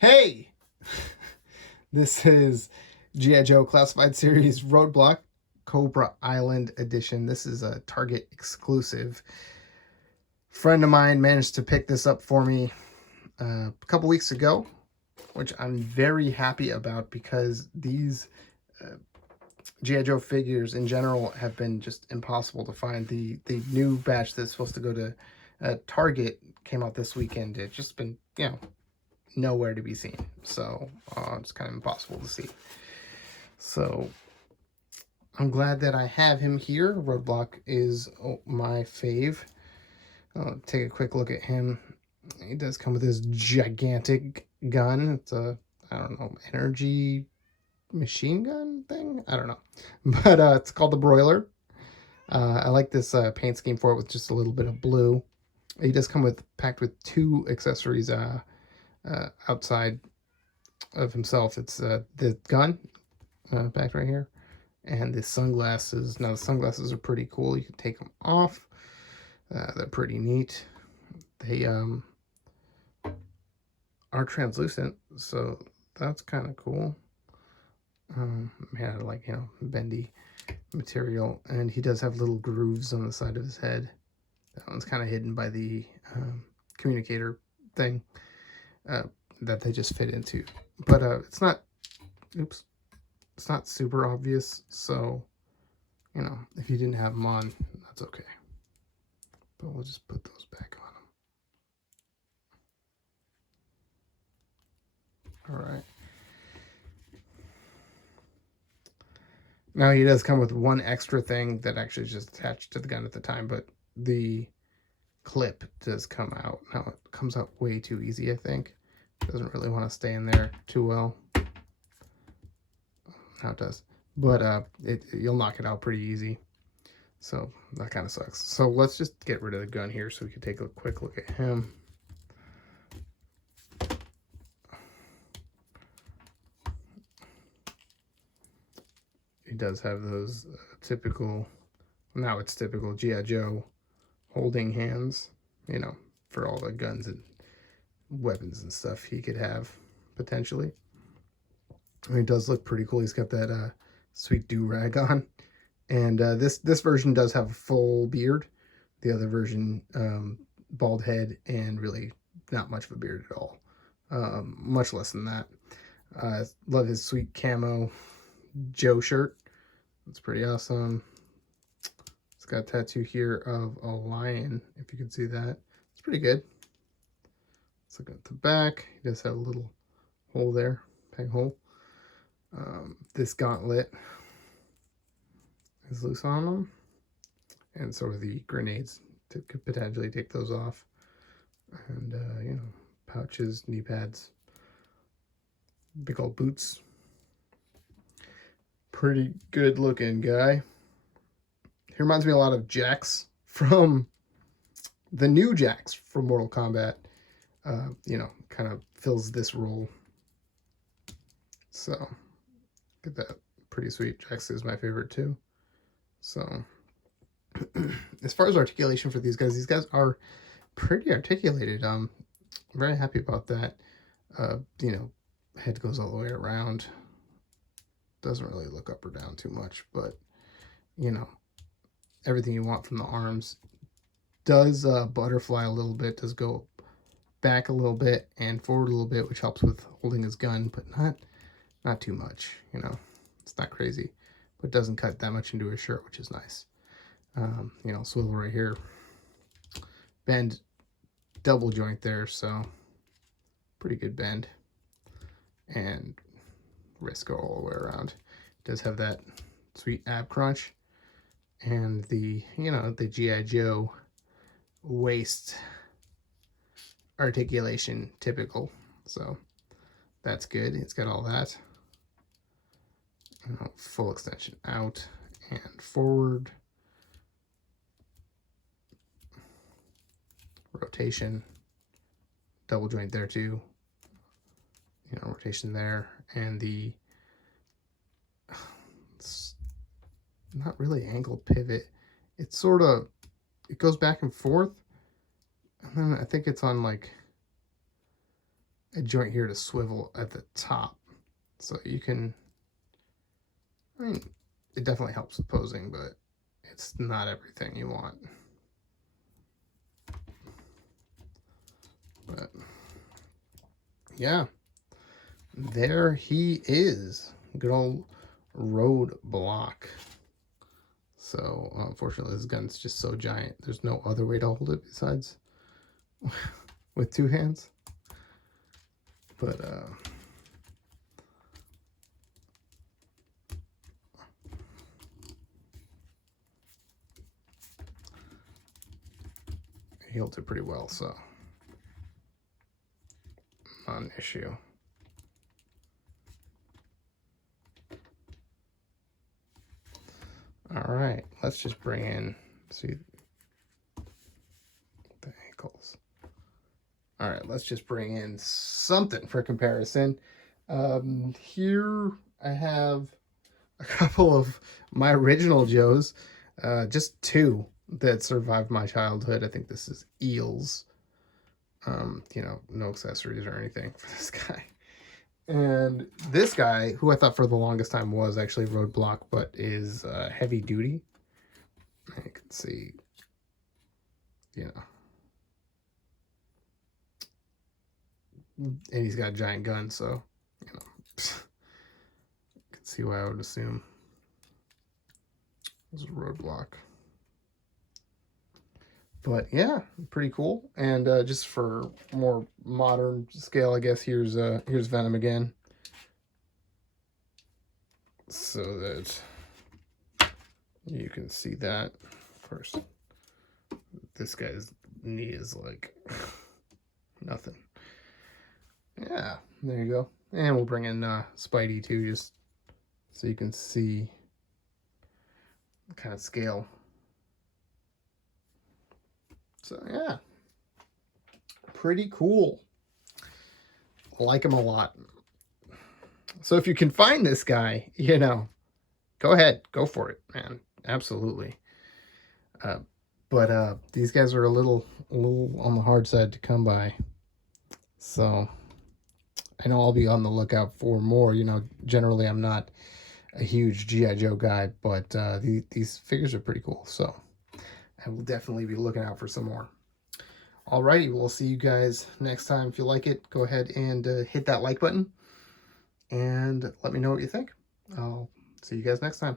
Hey! This is G.I. Joe Classified Series Roadblock Cobra Island Edition. This is a Target exclusive. Friend of mine managed to pick this up for me a couple weeks ago, which I'm very happy about because these G.I. Joe figures in general have been just impossible to find. The new batch that's supposed to go to Target came out this weekend. It's just been, nowhere to be seen. So it's kind of impossible to see. So I'm glad that I have him here. Roadblock is my fave. Take a quick look at him. He does come with this gigantic gun. It's a, I don't know, energy machine gun thing? I don't know. But it's called the Broiler. I like this paint scheme for it with just a little bit of blue. He does come packed with two accessories outside of himself. It's the gun back right here, and the sunglasses. Now the sunglasses are pretty cool. You can take them off. They're pretty neat. They are translucent, so that's kind of cool. Made out of, like, bendy material, and he does have little grooves on the side of his head. That one's kind of hidden by the communicator thing that they just fit into, but it's not, it's not super obvious, so if you didn't have them on, that's okay. But we'll just put those back on them. All right. Now he does come with one extra thing that actually is just attached to the gun at the time, but the clip does come out. Now it comes out way too easy, I think. Doesn't really want to stay in there too well. Now it does. But you'll knock it out pretty easy. So that kind of sucks. So let's just get rid of the gun here so we can take a quick look at him. He does have those typical, now it's typical G.I. Joe holding hands, for all the guns and weapons and stuff he could have, potentially. And he does look pretty cool. He's got that sweet do-rag on. And this version does have a full beard. The other version, bald head and really not much of a beard at all. Much less than that. Love his sweet camo Joe shirt. It's pretty awesome. It's got a tattoo here of a lion, if you can see that. It's pretty good. Let's look at the back. He does have a little hole there, peg hole. This gauntlet is loose on them, and so are the grenades. Could potentially take those off. And pouches, knee pads, big old boots. Pretty good looking guy. He reminds me a lot of Jax from the new Jax from Mortal Kombat. Kind of fills this role. So get that. Pretty sweet. Jax is my favorite too. So as far as articulation for these guys are pretty articulated. I'm very happy about that. Head goes all the way around. Doesn't really look up or down too much, but everything you want from the arms. Does butterfly a little bit, does go back a little bit and forward a little bit, which helps with holding his gun, but not too much. It's not crazy, but doesn't cut that much into his shirt, which is nice. Swivel right here, bend, double joint there, so pretty good bend, and wrist go all the way around. It does have that sweet ab crunch, and the the G.I. Joe waist articulation, typical. So that's good. It's got all that. Full extension out and forward. Rotation. Double joint there too. Rotation there. And it's not really angled pivot. It's sort of, it goes back and forth. And then I think it's on like a joint here to swivel at the top. So you can, I mean, it definitely helps with posing, but it's not everything you want. But yeah, there he is. Good old Roadblock. So unfortunately, this gun's just so giant. There's no other way to hold it besides with two hands. But he holds it pretty well, so not an issue. All right, let's just bring in, see the ankles. All right, let's just bring in something for comparison. Here I have a couple of my original Joes, just two that survived my childhood. I think this is Eels. You know, no accessories or anything for this guy. And this guy, who I thought for the longest time was actually Roadblock, but is heavy duty. You can see, you know. And he's got a giant gun, so, you know, you can see why I would assume this is Roadblock. But yeah, pretty cool. And just for more modern scale, I guess here's Venom again, so that you can see that. Of course, this guy's knee is like nothing. Yeah, there you go. And we'll bring in Spidey too, just so you can see the kind of scale. So yeah, pretty cool. Like him a lot. So if you can find this guy, you know, go ahead, go for it, man. Absolutely. But these guys are a little on the hard side to come by. So I know I'll be on the lookout for more. You know, generally I'm not a huge G.I. Joe guy, but these figures are pretty cool. So I will definitely be looking out for some more. Alrighty, we'll see you guys next time. If you like it, go ahead and hit that like button and let me know what you think. I'll see you guys next time.